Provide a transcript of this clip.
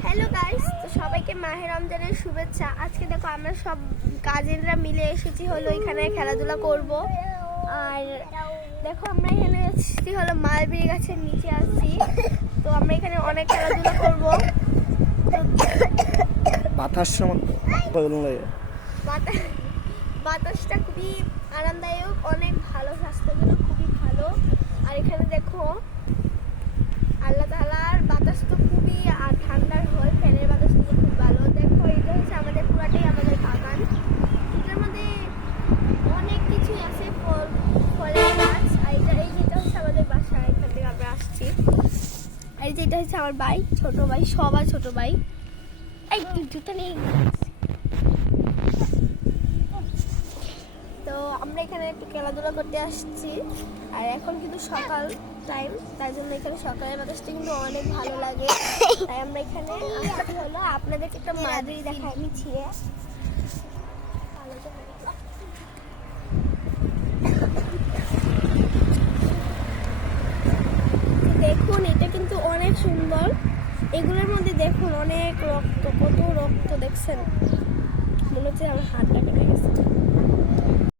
Hello guys, তো সবাইকে মাহে রমজানের শুভেচ্ছা। আজকে দেখো আমরা সব কাজিনরা মিলে এসেছি হলো এখানে খেলাধুলা করব। আর দেখো আমরা এখানে এসেছি হলো মালবেরি গাছের নিচে আসছি। তো আমরা এখানে অনেক খেলাধুলা করব। বাতাসটা খুবই আরামদায়ক, অনেক ভালো, স্বাস্থ্যের জন্য খুবই ভালো। আর এখানে দেখো আল্লাহ তাআলার বাতাস তো খুবই ঠান্ডার হয়, ফ্যানের বাতাস তো খুব ভালো। দেখো এটা হচ্ছে আমাদের পুরাটাই আমাদের বাগান। এটার মধ্যে অনেক কিছুই আছে, ফলের গাছ। আর এই যেটা হচ্ছে আমাদের বাসা, এখান থেকে আমরা আসছি। আর যেটা হচ্ছে আমার ভাই, ছোট ভাই, সবার ছোট ভাই। এই জুতা নেই। তো আমরা এখানে একটু খেলাধুলা করতে আসছি। আর এখন কিন্তু সকাল টাইম, তাই জন্য এখানে সকালের বাতাসটা কিন্তু অনেক ভালো লাগে। তাই আমরা এখানে আসতে হলো। আপনাদেরকে একটা মালবেরি দেখাই আমি ছিঁড়ে। দেখুন এটা কিন্তু অনেক সুন্দর। এগুলোর মধ্যে দেখুন অনেক রক্ত, কত রক্ত দেখছেন, মনে হচ্ছে আমার হাতটা কেটে গেছে।